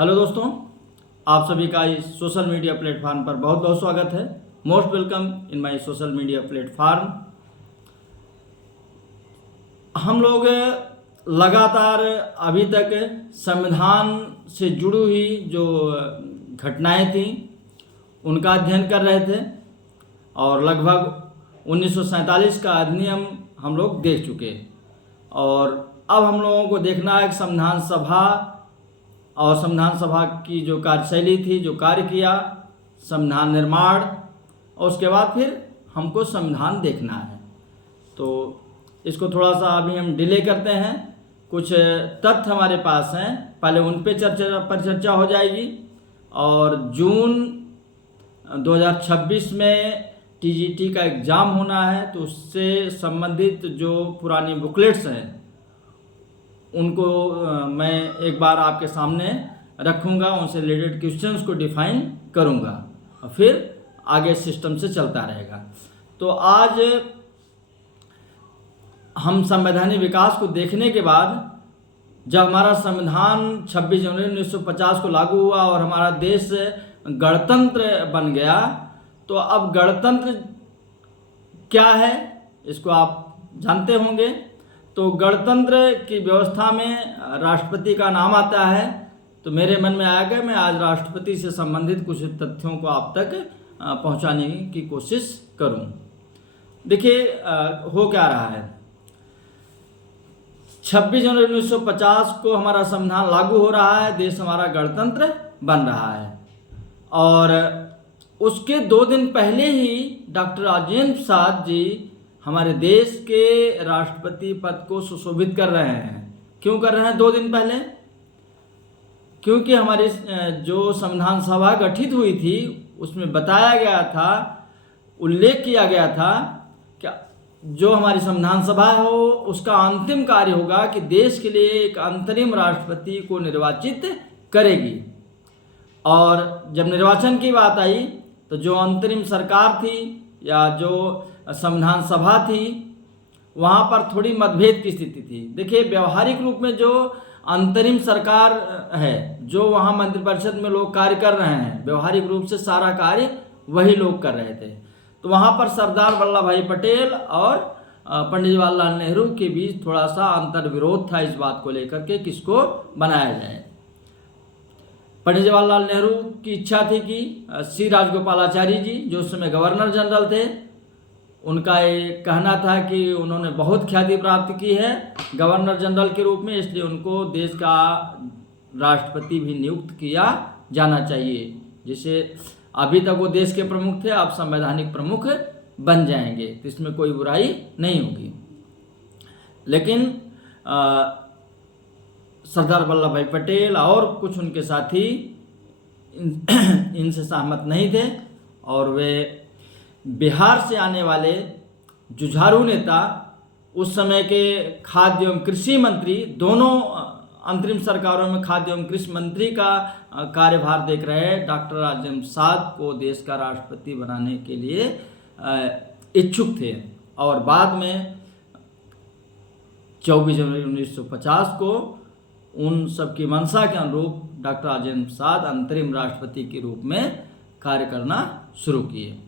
Hello दोस्तों, आप सभी का इस सोशल मीडिया प्लेटफॉर्म पर बहुत बहुत स्वागत है। Most welcome in my social media platform. हम लोग लगातार अभी तक संविधान से जुड़ी हुई जो घटनाएं थी उनका अध्ययन कर रहे थे और लगभग 1947 का अधिनियम हम लोग देख चुके और अब हम लोगों को देखना है कि संविधान सभा और संविधान सभा की जो कार्यशैली थी, जो कार्य किया, संविधान निर्माण, और उसके बाद फिर हमको संविधान देखना है। तो इसको थोड़ा सा अभी हम डिले करते हैं। कुछ तथ्य हमारे पास हैं, पहले उन पे चर्चा हो जाएगी और जून 2026 में टीजीटी का एग्ज़ाम होना है, तो उससे संबंधित जो पुरानी बुकलेट्स हैं उनको मैं एक बार आपके सामने रखूँगा, उनसे रिलेटेड क्वेश्चंस को डिफाइन करूँगा और फिर आगे सिस्टम से चलता रहेगा। तो आज हम संवैधानिक विकास को देखने के बाद जब हमारा संविधान 26 जनवरी 1950 को लागू हुआ और हमारा देश गणतंत्र बन गया, तो अब गणतंत्र क्या है इसको आप जानते होंगे। तो गणतंत्र की व्यवस्था में राष्ट्रपति का नाम आता है, तो मेरे मन में आया कि मैं आज राष्ट्रपति से संबंधित कुछ तथ्यों को आप तक पहुंचाने की कोशिश करूं। देखिए हो क्या रहा है, 26 जनवरी 1950 को हमारा संविधान लागू हो रहा है, देश हमारा गणतंत्र बन रहा है और उसके 2 दिन पहले ही डॉक्टर राजेंद्र प्रसाद जी हमारे देश के राष्ट्रपति पद को सुशोभित कर रहे हैं। क्यों कर रहे हैं 2 दिन पहले? क्योंकि हमारी जो संविधान सभा गठित हुई थी उसमें बताया गया था, उल्लेख किया गया था कि जो हमारी संविधान सभा हो उसका अंतिम कार्य होगा कि देश के लिए एक अंतरिम राष्ट्रपति को निर्वाचित करेगी। और जब निर्वाचन की बात आई तो जो अंतरिम सरकार थी या जो संविधान सभा थी वहाँ पर थोड़ी मतभेद की स्थिति थी। देखिए व्यवहारिक रूप में जो अंतरिम सरकार है, जो वहाँ मंत्रिपरिषद में लोग कार्य कर रहे हैं, व्यवहारिक रूप से सारा कार्य वही लोग कर रहे थे। तो वहाँ पर सरदार वल्लभ भाई पटेल और पंडित जवाहरलाल नेहरू के बीच थोड़ा सा अंतर विरोध था इस बात को लेकर के किसको बनाया जाए। पंडित जवाहरलाल नेहरू की इच्छा थी कि सी राजगोपालाचारी जी जो उस समय गवर्नर जनरल थे, उनका ये कहना था कि उन्होंने बहुत ख्याति प्राप्त की है गवर्नर जनरल के रूप में, इसलिए उनको देश का राष्ट्रपति भी नियुक्त किया जाना चाहिए। जैसे अभी तक वो देश के प्रमुख थे, अब संवैधानिक प्रमुख बन जाएंगे, तो इसमें कोई बुराई नहीं होगी। लेकिन सरदार वल्लभ भाई पटेल और कुछ उनके साथी इनसे सहमत नहीं थे और वे बिहार से आने वाले जुझारू नेता, उस समय के खाद्य एवं कृषि मंत्री, दोनों अंतरिम सरकारों में खाद्य एवं कृषि मंत्री का कार्यभार देख रहे डॉक्टर राजेंद्र प्रसाद को देश का राष्ट्रपति बनाने के लिए इच्छुक थे। और बाद में 24 जनवरी 1950 को उन सबकी मंशा के अनुरूप डॉक्टर राजेंद्र प्रसाद अंतरिम राष्ट्रपति के रूप में कार्य करना शुरू किए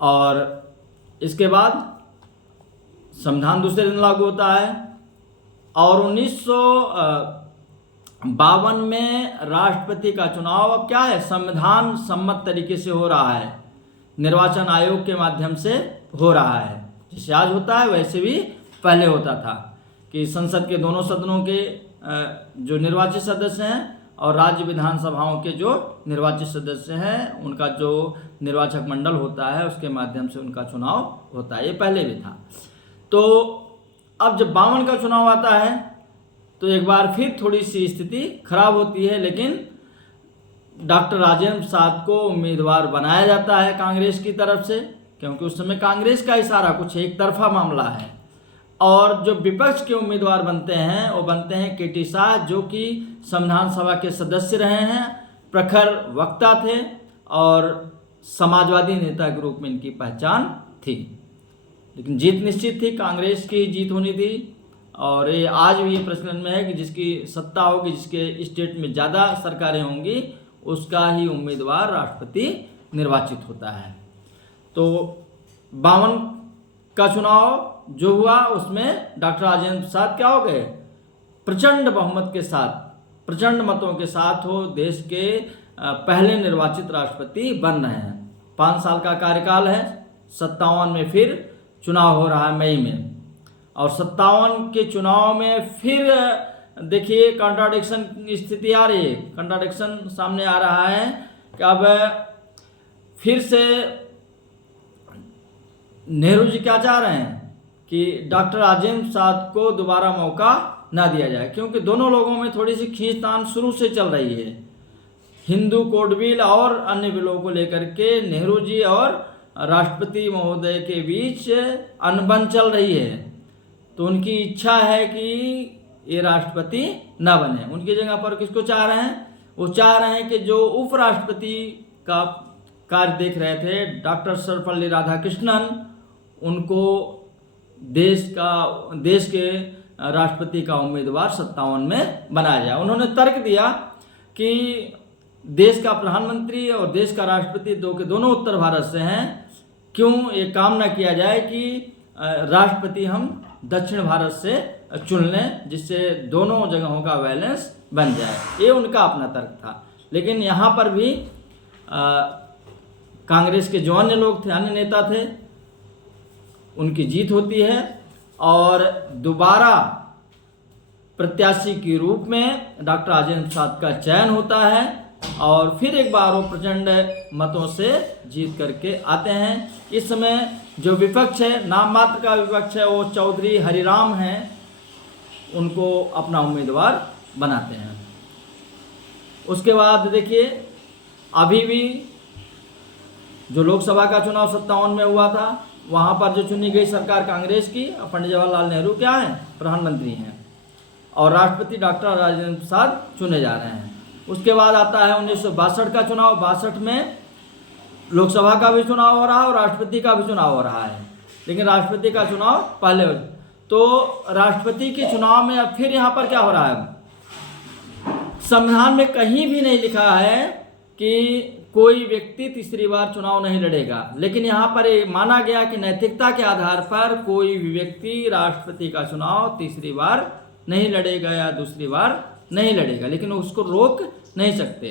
और इसके बाद संविधान दूसरे दिन लागू होता है और 1952 में राष्ट्रपति का चुनाव अब क्या है, संविधान सम्मत तरीके से हो रहा है, निर्वाचन आयोग के माध्यम से हो रहा है। जैसे आज होता है वैसे भी पहले होता था कि संसद के दोनों सदनों के जो निर्वाचित सदस्य हैं और राज्य विधानसभाओं के जो निर्वाचित सदस्य हैं उनका जो निर्वाचक मंडल होता है उसके माध्यम से उनका चुनाव होता है। ये पहले भी था। तो अब जब 52 का चुनाव आता है तो एक बार फिर थोड़ी सी स्थिति खराब होती है, लेकिन डॉक्टर राजेंद्र प्रसाद को उम्मीदवार बनाया जाता है कांग्रेस की तरफ से, क्योंकि उस समय कांग्रेस का ही सारा कुछ एक तरफा मामला है। और जो विपक्ष के उम्मीदवार बनते हैं वो बनते हैं केटी शाह, जो कि संविधान सभा के सदस्य रहे हैं, प्रखर वक्ता थे और समाजवादी नेता के रूप में इनकी पहचान थी। लेकिन जीत निश्चित थी, कांग्रेस की जीत होनी थी और ये आज भी ये प्रचलन में है कि जिसकी सत्ता होगी, जिसके स्टेट में ज़्यादा सरकारें होंगी, उसका ही उम्मीदवार राष्ट्रपति निर्वाचित होता है। तो 52 का चुनाव जो हुआ उसमें डॉक्टर राजेंद्र प्रसाद क्या हो गए, प्रचंड बहुमत के साथ, प्रचंड मतों के साथ वो देश के पहले निर्वाचित राष्ट्रपति बन रहे हैं। 5 साल का कार्यकाल है। 57 में फिर चुनाव हो रहा है मई में, और 57 के चुनाव में फिर देखिए कॉन्ट्राडिक्शन स्थिति आ रही है, कॉन्ट्राडिक्शन सामने आ रहा है कि अब फिर से नेहरू जी क्या चाह रहे हैं कि डॉक्टर राजेंद्र प्रसाद को दोबारा मौका ना दिया जाए, क्योंकि दोनों लोगों में थोड़ी सी खींचतान शुरू से चल रही है। हिंदू कोड बिल और अन्य बिलों को लेकर के नेहरू जी और राष्ट्रपति महोदय के बीच अनबन चल रही है। तो उनकी इच्छा है कि ये राष्ट्रपति न बने, उनकी जगह पर किसको चाह रहे हैं, वो चाह रहे हैं कि जो उपराष्ट्रपति का कार्य देख रहे थे डॉक्टर सर्वपल्ली राधाकृष्णन, उनको देश के राष्ट्रपति का उम्मीदवार 57 में बनाया जाए। उन्होंने तर्क दिया कि देश का प्रधानमंत्री और देश का राष्ट्रपति दोनों उत्तर भारत से हैं, क्यों ये काम ना किया जाए कि राष्ट्रपति हम दक्षिण भारत से चुन लें, जिससे दोनों जगहों का बैलेंस बन जाए। ये उनका अपना तर्क था। लेकिन यहाँ पर भी कांग्रेस के जो अन्य लोग थे, अन्य नेता थे, उनकी जीत होती है और दोबारा प्रत्याशी के रूप में डॉक्टर राजेंद्र प्रसाद का चयन होता है और फिर एक बार वो प्रचंड मतों से जीत करके आते हैं। इस समय जो विपक्ष है, नाम मात्र का विपक्ष है, वो चौधरी हरिराम हैं, उनको अपना उम्मीदवार बनाते हैं। उसके बाद देखिए अभी भी जो लोकसभा का चुनाव 57 में हुआ था, वहाँ पर जो चुनी गई सरकार कांग्रेस की, पंडित जवाहरलाल नेहरू क्या हैं, प्रधानमंत्री हैं, और राष्ट्रपति डॉक्टर राजेंद्र प्रसाद चुने जा रहे हैं। उसके बाद आता है 1962 का चुनाव। 62 में लोकसभा का भी चुनाव हो रहा है और राष्ट्रपति का भी चुनाव हो रहा है, लेकिन राष्ट्रपति का चुनाव पहले हो। तो राष्ट्रपति के चुनाव में अब फिर यहाँ पर क्या हो रहा है, संविधान में कहीं भी नहीं लिखा है कि कोई व्यक्ति तीसरी बार चुनाव नहीं लड़ेगा, लेकिन यहाँ पर माना गया कि नैतिकता के आधार पर कोई भी व्यक्ति राष्ट्रपति का चुनाव तीसरी बार नहीं लड़ेगा या दूसरी बार नहीं लड़ेगा, लेकिन उसको रोक नहीं सकते।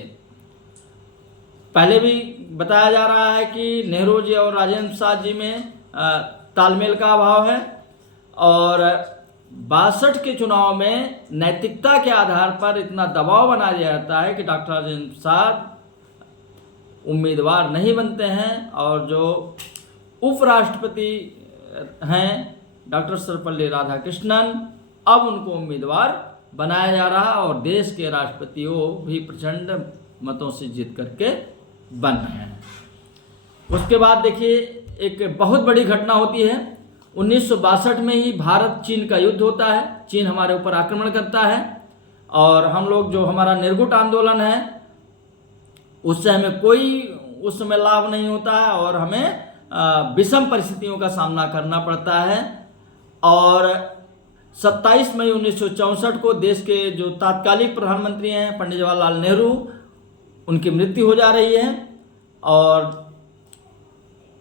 पहले भी बताया जा रहा है कि नेहरू जी और राजेंद्र प्रसाद जी में तालमेल का अभाव है, और 62 के चुनाव में नैतिकता के आधार पर इतना दबाव बनाया जाता है कि डॉक्टर राजेंद्र प्रसाद उम्मीदवार नहीं बनते हैं, और जो उपराष्ट्रपति हैं डॉक्टर सर्वपल्ली राधाकृष्णन, अब उनको उम्मीदवार बनाया जा रहा है और देश के राष्ट्रपति वो भी प्रचंड मतों से जीत करके बन रहे हैं। उसके बाद देखिए एक बहुत बड़ी घटना होती है। 1962 में ही भारत चीन का युद्ध होता है। चीन हमारे ऊपर आक्रमण करता है और हम लोग जो हमारा निर्गुट आंदोलन है उससे हमें कोई उस समय लाभ नहीं होता है और हमें विषम परिस्थितियों का सामना करना पड़ता है। और 27 मई 1964 को देश के जो तात्कालिक प्रधानमंत्री हैं पंडित जवाहरलाल नेहरू, उनकी मृत्यु हो जा रही है और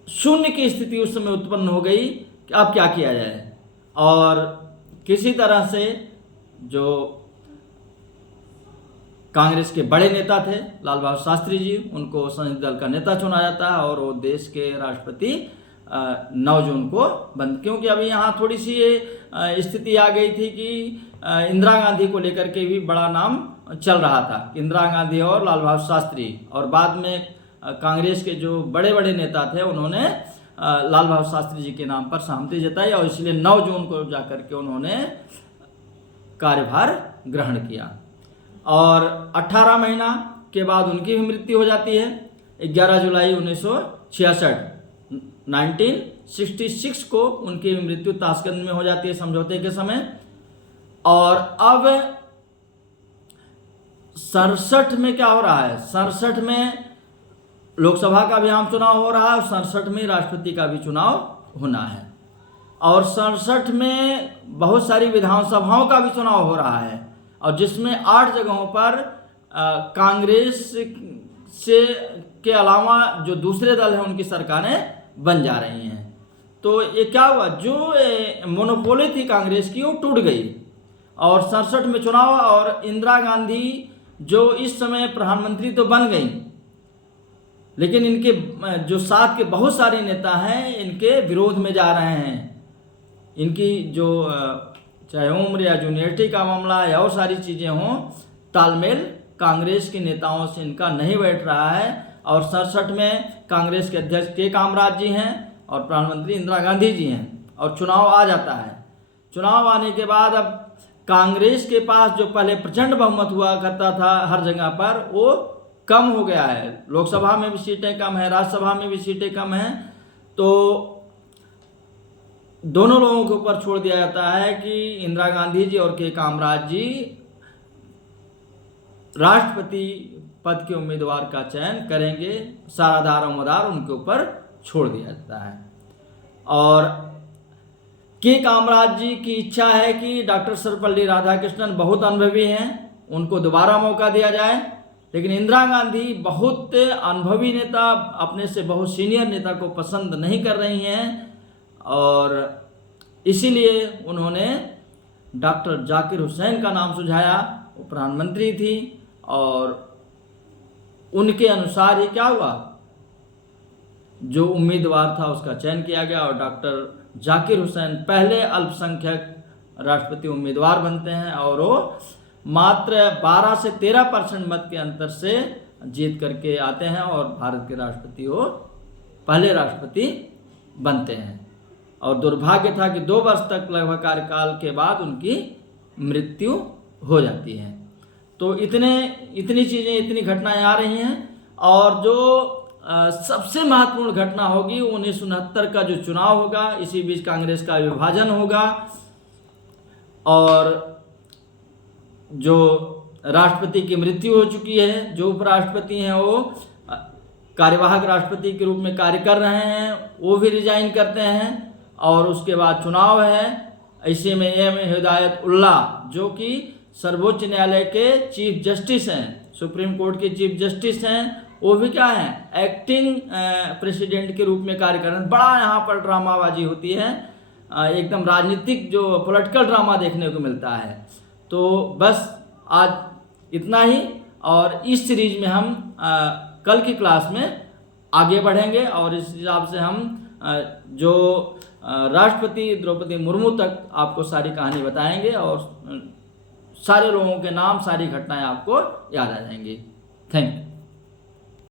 शून्य की स्थिति उस समय उत्पन्न हो गई कि अब क्या किया जाए। और किसी तरह से जो कांग्रेस के बड़े नेता थे लाल बहादुर शास्त्री जी, उनको संसदीय दल का नेता चुना जाता है और वो देश के राष्ट्रपति 9 जून को बंद, क्योंकि अभी यहाँ थोड़ी सी ये स्थिति आ गई थी कि इंदिरा गांधी को लेकर के भी बड़ा नाम चल रहा था, इंदिरा गांधी और लाल बहादुर शास्त्री, और बाद में कांग्रेस के जो बड़े बड़े नेता थे उन्होंने लाल बहादुर शास्त्री जी के नाम पर सहमति जताई और इसलिए 9 जून को जाकर के उन्होंने कार्यभार ग्रहण किया। और 18 महीना के बाद उनकी भी मृत्यु हो जाती है। 11 जुलाई 1966 को उनकी मृत्यु ताशकंद में हो जाती है समझौते के समय। और अब 67 में क्या हो रहा है, 67 में लोकसभा का भी आम चुनाव हो रहा है और 67 में राष्ट्रपति का भी चुनाव होना है। और 67 में बहुत सारी विधानसभाओं का भी चुनाव हो रहा है, और जिसमें 8 जगहों पर कांग्रेस से के अलावा जो दूसरे दल हैं उनकी सरकारें बन जा रही हैं। तो ये क्या हुआ, जो मोनोपोली थी कांग्रेस की वो टूट गई, और 67 में चुनाव, और इंदिरा गांधी जो इस समय प्रधानमंत्री तो बन गई, लेकिन इनके जो साथ के बहुत सारे नेता हैं इनके विरोध में जा रहे हैं। इनकी जो चाहे उम्र या जूनियरिटी का मामला या और सारी चीज़ें हों, तालमेल कांग्रेस के नेताओं से इनका नहीं बैठ रहा है। और 67 में कांग्रेस के अध्यक्ष के कामराज जी हैं और प्रधानमंत्री इंदिरा गांधी जी हैं, और चुनाव आ जाता है। चुनाव आने के बाद अब कांग्रेस के पास जो पहले प्रचंड बहुमत हुआ करता था हर जगह पर, वो कम हो गया है। लोकसभा में भी सीटें कम हैं, राज्यसभा में भी सीटें कम हैं। तो दोनों लोगों के ऊपर छोड़ दिया जाता है कि इंदिरा गांधी जी और के कामराज जी राष्ट्रपति पद के उम्मीदवार का चयन करेंगे। सारा दारोमदार उनके ऊपर छोड़ दिया जाता है। और के कामराज जी की इच्छा है कि डॉक्टर सर्वपल्ली राधाकृष्णन बहुत अनुभवी हैं, उनको दोबारा मौका दिया जाए। लेकिन इंदिरा गांधी बहुत अनुभवी नेता, अपने से बहुत सीनियर नेता को पसंद नहीं कर रही हैं, और इसीलिए उन्होंने डॉक्टर जाकिर हुसैन का नाम सुझाया। वो प्रधानमंत्री थी, और उनके अनुसार ही क्या हुआ, जो उम्मीदवार था उसका चयन किया गया, और डॉक्टर जाकिर हुसैन पहले अल्पसंख्यक राष्ट्रपति उम्मीदवार बनते हैं, और वो मात्र 12 से 13% मत के अंतर से जीत करके आते हैं, और भारत के राष्ट्रपति वो पहले राष्ट्रपति बनते हैं। और दुर्भाग्य था कि 2 वर्ष तक लगभग कार्यकाल के बाद उनकी मृत्यु हो जाती है। तो इतनी चीज़ें, इतनी घटनाएं आ रही हैं। और जो सबसे महत्वपूर्ण घटना होगी 1969 का जो चुनाव होगा, इसी बीच कांग्रेस का विभाजन होगा, और जो राष्ट्रपति की मृत्यु हो चुकी है, जो उपराष्ट्रपति हैं वो कार्यवाहक राष्ट्रपति के रूप में कार्य कर रहे हैं, वो भी रिजाइन करते हैं, और उसके बाद चुनाव है। ऐसे में एम हिदायत उल्लाह, जो कि सर्वोच्च न्यायालय के चीफ जस्टिस हैं, सुप्रीम कोर्ट के चीफ जस्टिस हैं, वो भी क्या है, एक्टिंग प्रेसिडेंट के रूप में कार्य कर रहे हैं। बड़ा यहाँ पर ड्रामाबाजी होती है, एकदम राजनीतिक जो पॉलिटिकल ड्रामा देखने को मिलता है। तो बस आज इतना ही, और इस सीरीज में हम कल की क्लास में आगे बढ़ेंगे, और इस हिसाब से हम जो राष्ट्रपति द्रौपदी मुर्मू तक आपको सारी कहानी बताएंगे, और सारे लोगों के नाम, सारी घटनाएं आपको याद आ जाएंगी। Thank you.